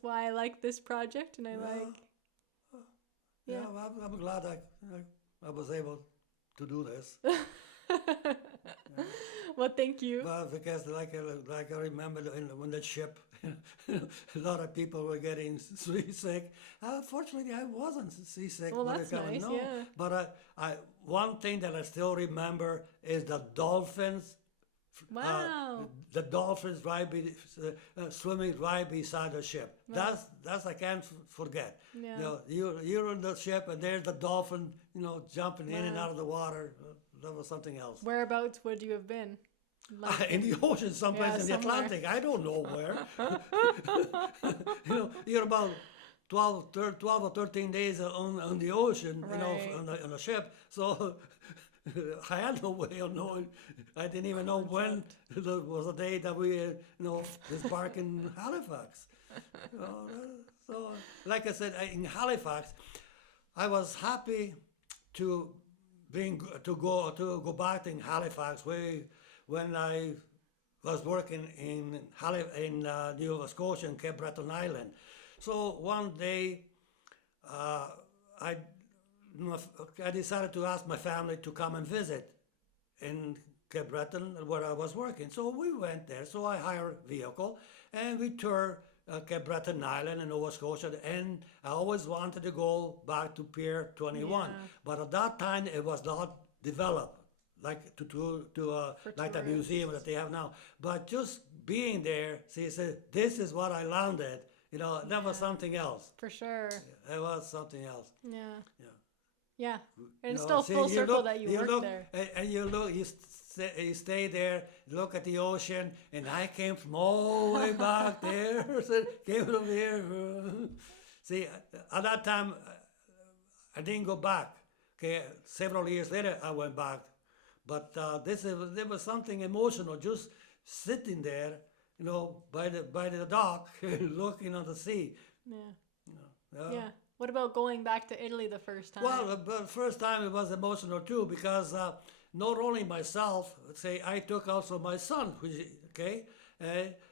why I like this project, and I like. yeah. I'm glad I was able to do this. Well, thank you. Well, because like I remember when the ship, a lot of people were getting seasick. Fortunately, I wasn't seasick. Well, when that's I came. nice, No. yeah. But one thing that I still remember is the dolphins. Wow. The dolphins swimming right beside the ship. Wow. That's I can't forget. Yeah. You know, you're on the ship and there's the dolphin, jumping in and Wow. out of the water. That was something else. Whereabouts would you have been? Like, In the ocean, someplace Yeah, in the somewhere. Atlantic. I don't know where. You're about 12 or 13 days on the ocean, Right. on a ship. So I had no way of knowing. I didn't even know when was the day that we, disembarked in Halifax. So, like I said, in Halifax, I was happy to go back in Halifax when I was working in Nova Scotia and Cape Breton Island. So one day, I decided to ask my family to come and visit in Cape Breton where I was working. So we went there. So I hired a vehicle and we toured Cape Breton Island in Nova Scotia. And I always wanted to go back to Pier 21, Yeah. but at that time it was not developed like to like the tourists. museum that they have now. But just being there, see, said, this is what I landed. That was something else. for sure. It was something else. Yeah. Yeah. Yeah. And it's No, still see, full circle look, that you worked look, there. and you look, you stay there, look at the ocean, and I came from all the way back there, so came from here. See, at that time, I didn't go back. Okay, several years later, I went back, but there was something emotional, just sitting there, by the dock, looking at the sea. Yeah. Yeah. What about going back to Italy the first time? Well, the first time it was emotional too because not only myself, say I took also my son,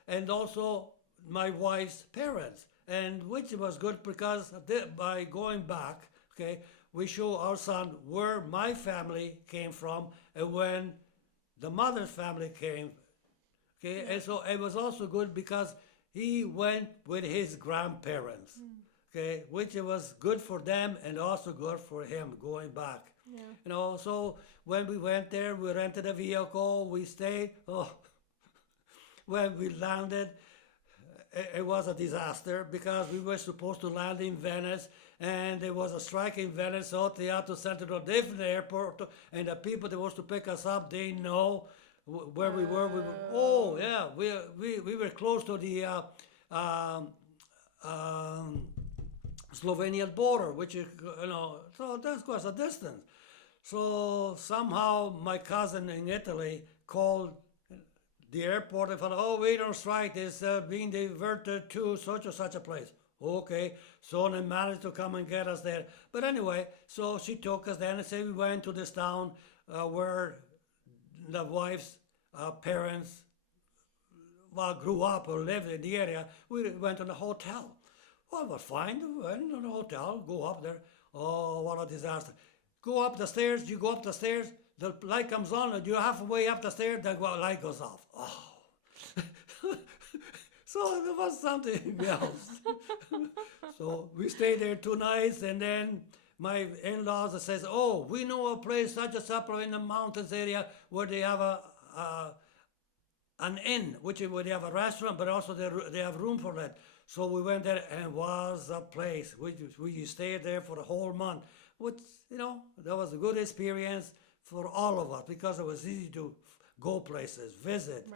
and also my wife's parents, and which was good because by going back, Okay, we show our son where my family came from and when the mother's family came. Okay, and so it was also good because he went with his grandparents. Okay, which it was good for them and also good for him going back. Yeah. You know, so when we went there, we rented a vehicle, we stayed. Oh, when we landed, it was a disaster because we were supposed to land in Venice and there was a strike in Venice, so they had to send to a different airport. And the people that was to pick us up, they know where we were. Oh, yeah, we were close to the Slovenian border, which is, so that's quite a distance. So somehow my cousin in Italy called the airport and thought, oh, we don't strike, it's being diverted to such or such a place. Okay, so they managed to come and get us there. But anyway, so she took us there and said we went to this town where the wife's parents grew up or lived in the area. We went to the hotel. Well, it was fine. We went to the hotel, go up there. Oh, what a disaster. Go up the stairs, you go up the stairs, the light comes on, and you're halfway up the stairs, the light goes off. Oh. So there was something else. So we stayed there 2 nights, and then my in-laws says, oh, we know a place such a supper in the mountains area where they have an inn, which is where they have a restaurant, but also they have room for that. So we went there and it was a place. We stayed there for a whole month, which, that was a good experience for all of us because it was easy to go places, visit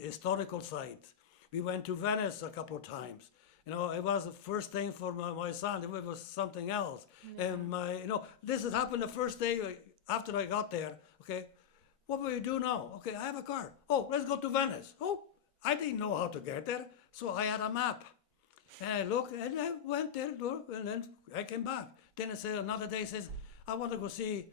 historical sites. We went to Venice a couple of times. It was the first thing for my son. It was something else. Yeah. And this has happened the first day after I got there. Okay, what will you do now? Okay, I have a car. Oh, let's go to Venice. Oh, I didn't know how to get there, so I had a map. And I looked, and I went there, and then I came back. Then I said, another day, says, I want to go see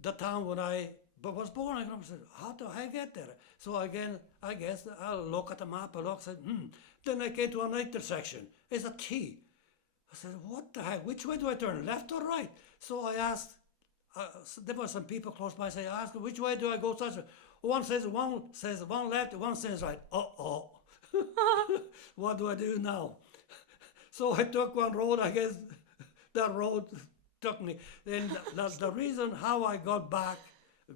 the town when I was born. I said, how do I get there? So again, I guess I'll look at the map, I look, said, Then I came to an intersection. It's a T. I said, what the heck? Which way do I turn, left or right? So I asked, so there were some people close by, I asked, which way do I go? One says one left, one says right. Uh-oh. What do I do now? So I took one road, I guess that road took me. Then that's the reason how I got back,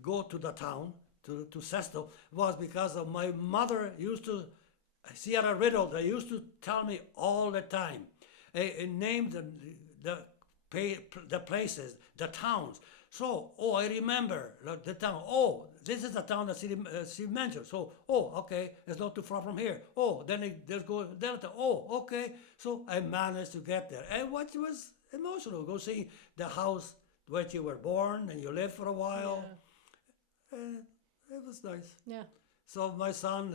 go to the town, to Sesto, was because of my mother used to, she had a riddle that used to tell me all the time. It named the places, the towns. So, I remember the town. Oh, this is the town that she mentioned. So, okay, it's not too far from here. Oh, then there's go Delta. Oh, okay. So I managed to get there. And what was emotional, go see the house where you were born and you lived for a while. Yeah. It was nice. Yeah. So my son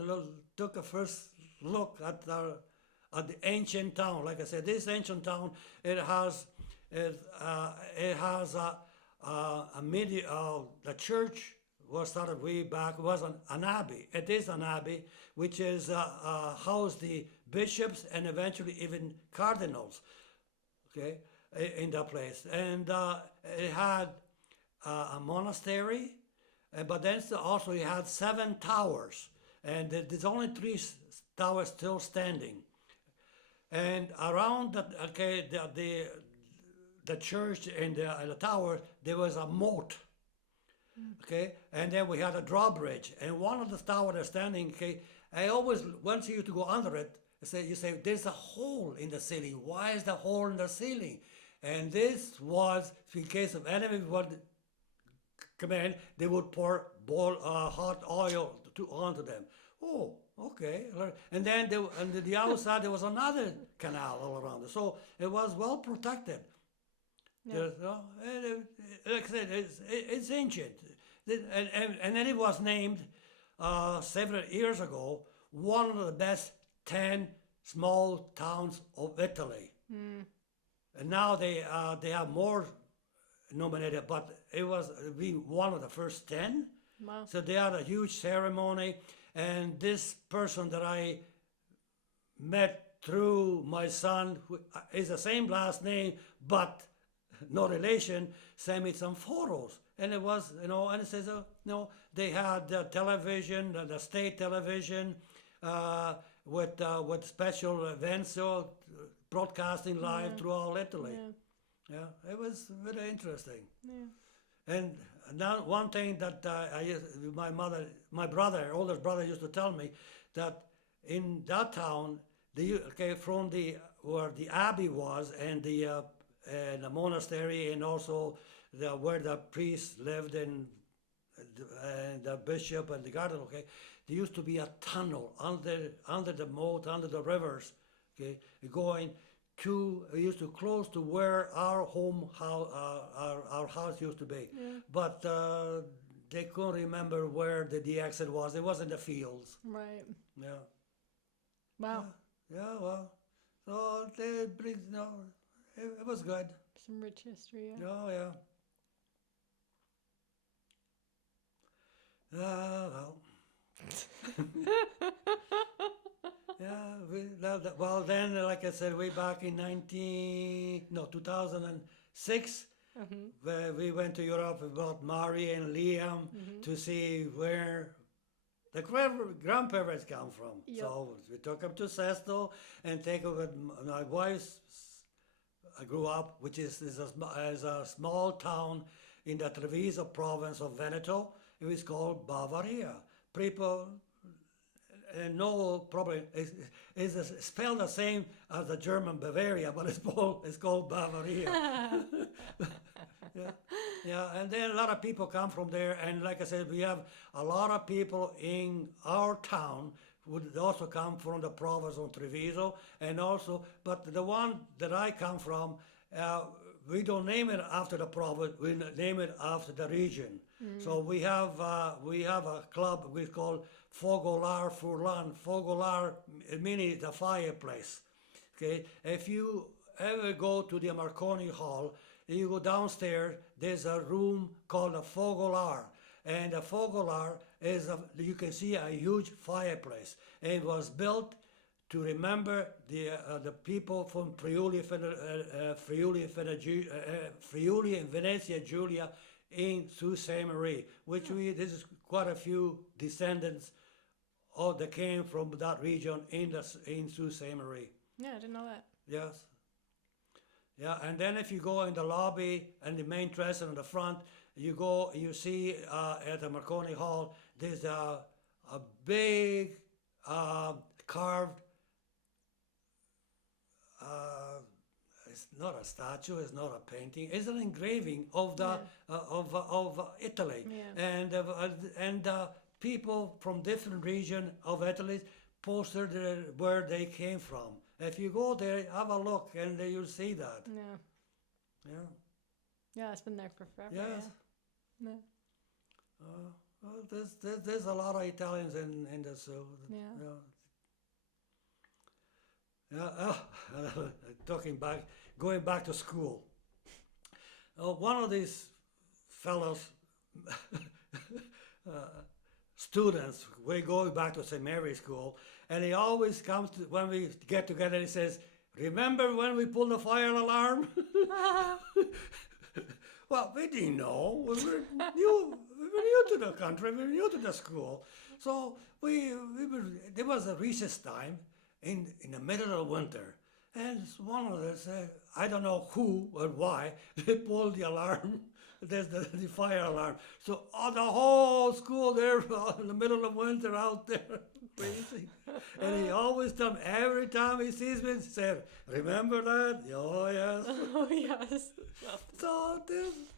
took a first look at the ancient town. Like I said, this ancient town, it has the church was started way back. It was an abbey. It is an abbey, which is housed the bishops and eventually even cardinals. Okay, in that place, and it had a monastery, but then also it had 7 towers, and there's only 3 towers still standing. And around the church and the tower, there was a moat. Okay, and then we had a drawbridge, and one of the towers that's standing. Okay, I always want you to go under it. You say there's a hole in the ceiling. Why is the hole in the ceiling? And this was in case of enemy would come in, they would pour hot oil onto them. Oh, okay. And then on the other side there was another canal all around it. So it was well protected. Yeah. Like I said, it's ancient. And then it was named several years ago one of the best 10 small towns of Italy. And now they have more nominated, but it was being one of the first 10. Wow. So they had a huge ceremony, and this person that I met through my son, who is the same last name, but no relation, sent me some photos. And it was, and it says, they had television, the state television, with special events, broadcasting live through all Italy. Yeah. Yeah, it was very interesting. Yeah. And now one thing that my brother, oldest brother, used to tell me that in that town, from where the abbey was and the monastery, and also where the priests lived and the bishop and the garden, okay, there used to be a tunnel under the moat, under the rivers, okay, going to, we used to close to where our our house used to be. Yeah. But they couldn't remember where the exit was. It was in the fields. Right. Yeah. Wow. Yeah, well, so they bring, it was good. Some rich history. Yeah. Oh, yeah. Well. Yeah, well, then, like I said, way back in 2006, where we went to Europe with both Mairi and Liam to see where the grandparents come from. Yep. So we took them to Sesto and take them with my wife's. I grew up, which is a small town in the Treviso province of Veneto. It was called Bavaria. People know probably is spelled the same as the German Bavaria, but it's called Bavaria. Yeah, and then a lot of people come from there, and like I said, we have a lot of people in our town would also come from the province of Treviso, and also, but the one that I come from, we don't name it after the province, we name it after the region. So we have a club we call Fogolar Furlan. Fogolar meaning the fireplace. Okay, if you ever go to the Marconi Hall, you go downstairs, there's a room called a Fogolar. And the Fogolar you can see a huge fireplace. And it was built to remember the people from Friuli and Venezia Giulia in Sault Ste Marie, which this is quite a few descendants that came from that region in Sault Ste Marie. Yeah, I didn't know that. Yes. Yeah, and then if you go in the lobby and the main entrance on the front, you see at the Marconi Hall, there's a big carved, it's not a statue, it's not a painting, it's an engraving of of Italy. Yeah. And people from different regions of Italy posted where they came from. If you go there, have a look, and you'll see that. Yeah. Yeah. Yeah, it's been there for forever. Yes. Yeah. Well, there's a lot of Italians in the zoo. Yeah. Going back to school. One of these fellows, students, we're going back to St. Mary's School, and he always comes to, when we get together, he says, "Remember when we pulled the fire alarm?" Well, we didn't know. We were new to the country, we were new to the school. So there was a recess time in the middle of winter. And one of us, I don't know who or why, they pulled the alarm. There's the fire alarm. So the whole school there in the middle of winter out there, crazy. And he always tells me, every time he sees me, he said, "Remember that?" "Oh, yes." Oh, yes. So there's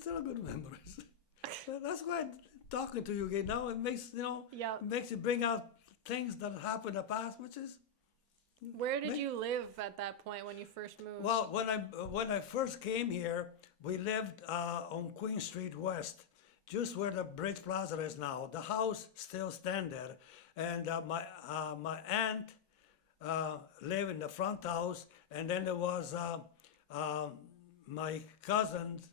still good memories. That's why talking to you again now, it makes, makes you bring out things that happened in the past, which is... Where did you live at that point when you first moved? Well, when I first came here, we lived on Queen Street West, just where the Bridge Plaza is now. The house still stands there, and my aunt lived in the front house, and then there was my cousin's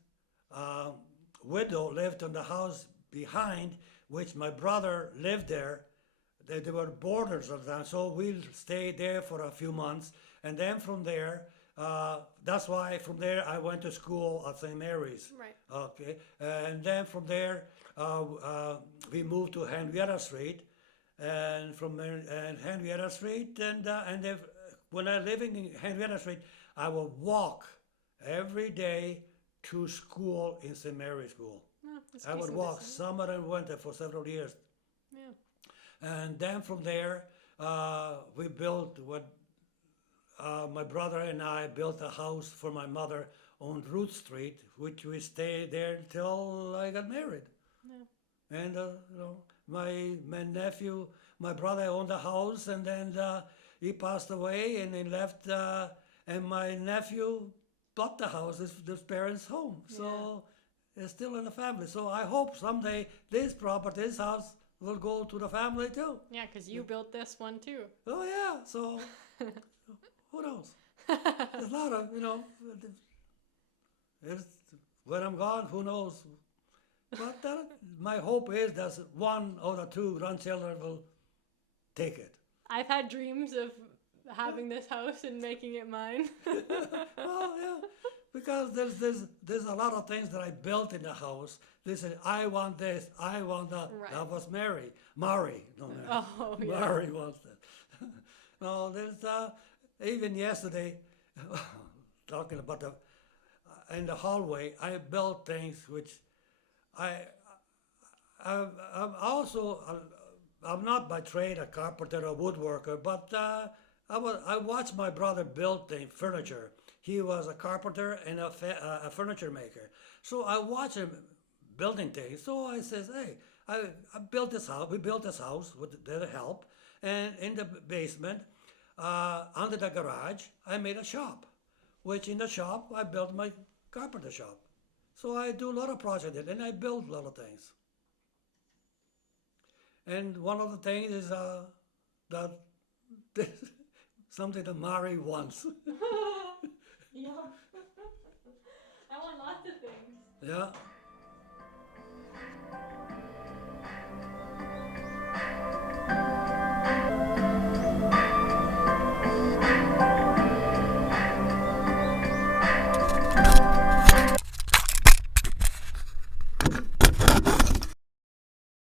widow lived in the house behind, which my brother lived there. They were boarders of them, so we stayed there for a few months, and then from there That's why from there I went to school at St. Mary's. Right. Okay, and then from there we moved to Henrietta Street, and from there and Henrietta Street, and if, when I living in Henrietta Street, I would walk every day to school in St. Mary's School. Oh, that's I would decent walk distance. summer and winter for several years. Yeah. And then from there, we built what my brother and I built a house for my mother on Root Street, which we stayed there until I got married. Yeah. And my nephew, my brother owned the house, and then he passed away, and he left, and my nephew bought the house, his parents' home. So it's still in the family. So I hope someday this property, this house, will go to the family too. Yeah, because you built this one too. Oh yeah. So who knows? There's a lot of it's, when I'm gone, who knows? But my hope is that one or the two grandchildren will take it. I've had dreams of having this house and making it mine. Well, yeah, because there's a lot of things that I built in the house. They said, I want this, I want that. Right. That was Mary, no Mary. Oh, yeah. Mary wants that. No, there's even yesterday, talking about in the hallway, I built things which I'm also, I'm not by trade a carpenter or woodworker, but I watched my brother build furniture. He was a carpenter and a furniture maker. So I watched him building things. So I says, hey, I built this house. We built this house with their help. And in the basement, under the garage, I made a shop, which in the shop, I built my carpenter shop. So I do a lot of projects and I build a lot of things. And one of the things is that something that Mairi wants. Yeah. I want lots of things. Yeah.